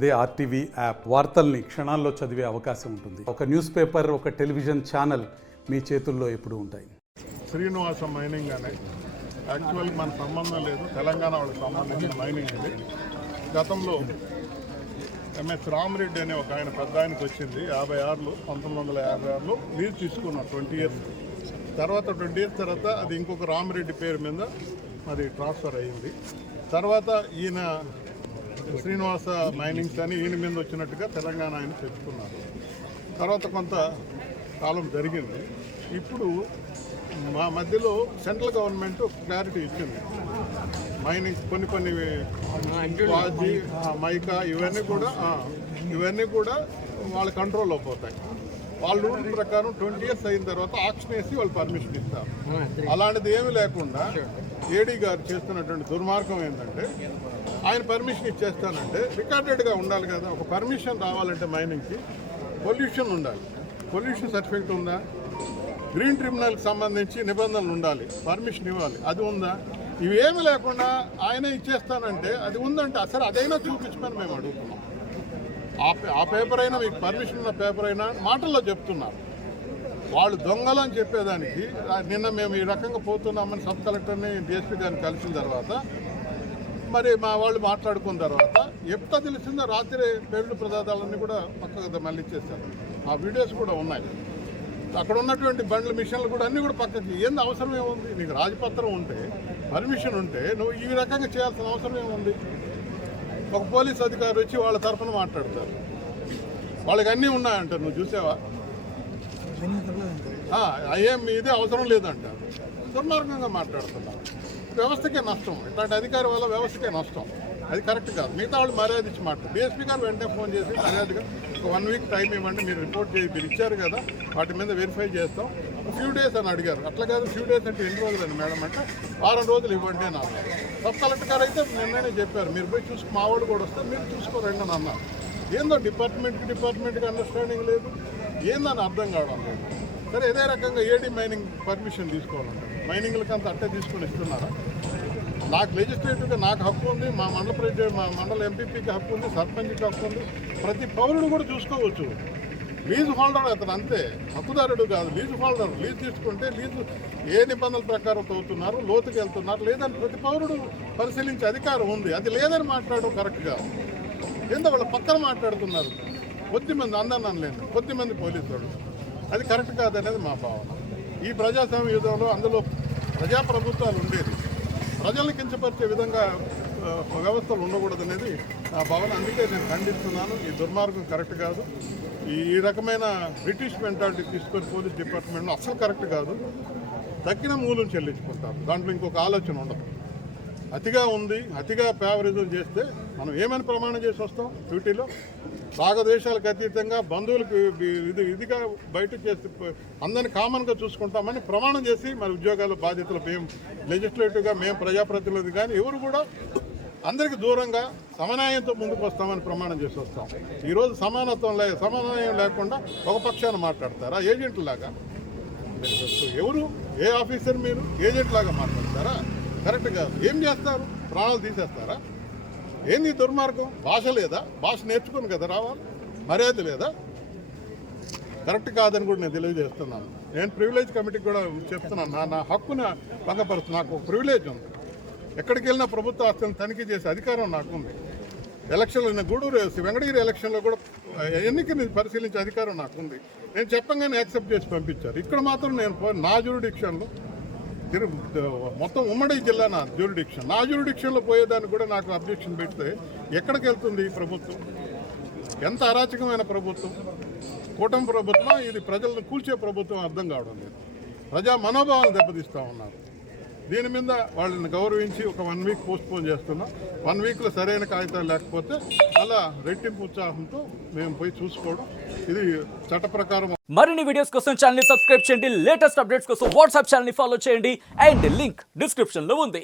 అదే RTV app వార్తల్ని క్షణాల్లో చదివే అవకాశం ఉంటుంది. ఒక న్యూస్ పేపర్, ఒక టెలివిజన్ ఛానల్ మీ చేతుల్లో ఎప్పుడూ ఉంటాయి. శ్రీనివాస మైనింగ్ అనే యాక్చువల్గా మన సంబంధం లేదు, తెలంగాణ వాళ్ళకి సంబంధించిన మైనింగ్ ఇది. గతంలో ఎంఎస్ రామరెడ్డి అనే ఒక ఆయన పెద్ద ఆయనకు వచ్చింది 1956లో లీజ్ తీసుకున్నాం 20 ఇయర్స్. తర్వాత 20 ఇయర్స్ తర్వాత అది ఇంకొక రామరెడ్డి పేరు మీద అది ట్రాన్స్ఫర్ అయ్యింది. తర్వాత ఈయన శ్రీనివాస మైనింగ్స్ అని ఈయన మీద వచ్చినట్టుగా తెలంగాణ ఆయన తెచ్చుకున్నారు. తర్వాత కొంత కాలం జరిగింది. ఇప్పుడు మా మధ్యలో సెంట్రల్ గవర్నమెంట్ క్లారిటీ ఇచ్చింది. మైనింగ్ కొన్ని వాజీ, మైకా ఇవన్నీ కూడా వాళ్ళ కంట్రోల్లో పోతాయి. వాళ్ళ రూల్ ప్రకారం 20 ఇయర్స్ అయిన తర్వాత ఆక్షన్ వేసి వాళ్ళు పర్మిషన్ ఇస్తారు. అలాంటిది ఏమీ లేకుండా ఏడీ గారు చేస్తున్నటువంటి దుర్మార్గం ఏంటంటే, ఆయన పర్మిషన్ ఇచ్చేస్తానంటే రికార్డెడ్గా ఉండాలి కదా. ఒక పర్మిషన్ రావాలంటే మైనింగ్కి పొల్యూషన్ ఉండాలి, పొల్యూషన్ సర్టిఫికేట్ ఉందా, గ్రీన్ ట్రిబ్యునల్కి సంబంధించి నిబంధనలు ఉండాలి, పర్మిషన్ ఇవ్వాలి, అది ఉందా? ఇవేమీ లేకుండా ఆయన ఇచ్చేస్తానంటే అది ఉందంటే అసలు అదైనా చూపించమని మేము అడుగుతున్నాం. ఆ పేపర్ అయినా, మీకు పర్మిషన్ ఉన్న పేపర్ అయినా మాటల్లో చెప్తున్నారు. వాళ్ళు దొంగలు అని చెప్పేదానికి నిన్న మేము ఈ రకంగా పోతున్నామని సబ్ కలెక్టర్ని, డిఎస్పీ గారిని కలిసిన తర్వాత మరి మా వాళ్ళు మాట్లాడుకున్న తర్వాత ఎప్పుడు తెలిసిందో రాత్రి పేర్లు ప్రదాదాలన్నీ కూడా పక్కకు మళ్ళీ ఇచ్చేస్తారు. ఆ వీడియోస్ కూడా ఉన్నాయి. అక్కడ ఉన్నటువంటి బండ్ల మిషన్లు కూడా అన్నీ కూడా పక్కకి. ఏంది అవసరం ఏముంది? నీకు రాజపత్రం ఉంటే, పర్మిషన్ ఉంటే నువ్వు ఈ రకంగా చేయాల్సిన అవసరం ఏముంది? ఒక పోలీస్ అధికారి వచ్చి వాళ్ళ తరఫున మాట్లాడతారు, వాళ్ళకి అన్నీ ఉన్నాయంటారు. నువ్వు చూసావా? ఏం ఇదే అవసరం లేదంటారు. దుర్మార్గంగా మాట్లాడుతున్నారు. వ్యవస్థకే నష్టం. ఇట్లాంటి అధికారి వల్ల వ్యవస్థకే నష్టం. అది కరెక్ట్ కాదు. మిగతా వాళ్ళు మర్యాద ఇచ్చి మాట్లాడు. డిఎస్పీ గారు వెంటనే ఫోన్ చేసి మర్యాదగా ఒక 1 వీక్ టైం ఇవ్వండి, మీరు రిపోర్ట్ చేసి మీరు ఇచ్చారు కదా, వాటి మీద వెరిఫై చేస్తాం, ఫ్యూ డేస్ అని అడిగారు. అట్లా కాదు, ఫ్యూ డేస్ అంటే ఎన్ని రోజులని మేడం అంటే 4 రోజులు ఇవ్వండి అని అన్నారు. సబ్ కలెక్టర్ గారు అయితే నిన్ననే చెప్పారు, మీరు పోయి చూసుకు, మా వాళ్ళు కూడా వస్తారు, మీరు చూసుకోరండి అని అన్నారు. ఏందో డిపార్ట్మెంట్కి అండర్స్టాండింగ్ లేదు, ఏందని అర్థం కావడం లేదు. సరే, ఇదే రకంగా ఏడీ మైనింగ్ పర్మిషన్ తీసుకోవాలంటే మైనింగ్లకి అంత అట్టే తీసుకొని ఇస్తున్నారా? నాకు లెజిస్లేటివ్గా నాకు హక్కు ఉంది, మా మండల ప్రెసిడెంట్, మా మండల ఎంపీపీకి హక్కు ఉంది, సర్పంచ్కి హక్కు ఉంది, ప్రతి పౌరుడు కూడా చూసుకోవచ్చు. లీజు హోల్డర్ అతను అంతే, హక్కుదారుడు కాదు, లీజు హోల్డర్. లీజు తీసుకుంటే లీజు ఏ నిబంధనల ప్రకారం తవ్వుతున్నారు, లోతుకి వెళ్తున్నారు లేదని ప్రతి పౌరుడు పరిశీలించే అధికారం ఉంది. అది లేదని మాట్లాడడం కరెక్ట్ కాదు. ఏందో వాళ్ళ పక్కన మాట్లాడుతున్నారు కొద్దిమంది, అందరిని అనలేదు, కొద్దిమంది పోలీసులు. అది కరెక్ట్ కాదనేది మా భావన. ఈ ప్రజాస్వామ్య యుద్ధంలో అందులో ప్రజాప్రభుత్వాలు ఉండేది, ప్రజల్ని కించపరిచే విధంగా వ్యవస్థలు ఉండకూడదనేది నా భావన. అందుకే నేను ఖండిస్తున్నాను. ఈ దుర్మార్గం కరెక్ట్ కాదు. ఈ రకమైన బ్రిటిష్ మెంటాలిటీ తీసుకొని పోలీస్ డిపార్ట్మెంట్లో అస్సలు కరెక్ట్ కాదు. తగ్గిన మూలం చెల్లించుకుంటారు, దాంట్లో ఇంకొక ఆలోచన ఉండదు. అతిగా ఉంది, అతిగా ఫేవరిజం చేస్తే మనం ఏమని ప్రమాణం చేసి వస్తాం డ్యూటీలో? రాగద్వేషాలకు అతీతంగా బంధువులకు ఇదిగా బయట చేసి అందరినీ కామన్గా చూసుకుంటామని ప్రమాణం చేసి మరి ఉద్యోగాల బాధ్యతలు మేము లెజిస్లేటివ్గా, మేము ప్రజాప్రతినిధులు కానీ ఎవరు కూడా అందరికీ దూరంగా సమన్వయంతో ముందుకు వస్తామని ప్రమాణం చేసి వస్తాం. ఈరోజు సమన్వయం లేకుండా ఒక పక్షాన మాట్లాడతారా? ఏజెంట్ లాగా ఎవరు, ఏ ఆఫీసర్ మీరు ఏజెంట్ లాగా మాట్లాడతారా? కరెక్ట్ కాదు. ఏం చేస్తారు? ప్రాణాలు తీసేస్తారా? ఏంది దుర్మార్గం? భాష లేదా? భాష నేర్చుకుని కదా రావాలి. మర్యాద లేదా? కరెక్ట్ కాదని కూడా నేను తెలియజేస్తున్నాను. నేను ప్రివిలేజ్ కమిటీకి కూడా చెప్తున్నాను, నా హక్కును భంగపరుస్తుంది. నాకు ఒక ప్రివిలేజ్ ఉంది. ఎక్కడికి వెళ్ళినా ప్రభుత్వ ఆస్తులను తనిఖీ చేసే అధికారం నాకుంది. ఎలక్షన్లో గూడూరు వెంకటగిరి ఎలక్షన్లో కూడా ఎన్నికని పరిశీలించే అధికారం నాకుంది. నేను చెప్పంగానే యాక్సెప్ట్ చేసి పంపించారు. ఇక్కడ మాత్రం నేను నా జ్యూరిడిక్షన్లో మొత్తం ఉమ్మడి జిల్లా నా జ్యూరిడిక్షన్, నా జ్యూరిడిక్షన్లో పోయేదానికి కూడా నాకు అబ్జెక్షన్ పెడితే ఎక్కడికి వెళ్తుంది ఈ ప్రభుత్వం? ఎంత అరాచకమైన ప్రభుత్వం! కూటమి ప్రభుత్వం ఇది. ప్రజలను కూల్చే ప్రభుత్వం అర్థం కావడం లేదు. ప్రజా మనోభావాలు దెబ్బతీస్తూ ఉన్నారు. దీని మీద వాళ్ళని గౌరవించి ఒక 1 వీక్ పోస్ట్పోన్ చేస్తున్నాం. 1 వీక్లో సరైన కాగితాలు లేకపోతే అలా రెట్టింపు ఉత్సాహంతో మేము పోయి చూసుకోవడం, ఇది చట్ట ప్రకారం. మరిన్ని వీడియోస్ కోసం ఛానల్ ని సబ్స్క్రైబ్ చేయండి, లేటెస్ట్ అప్డేట్స్ కోసం వాట్సాప్ ఛానల్ ని ఫాలో చేయండి, అండ్ లింక్ డిస్క్రిప్షన్ లో ఉంది.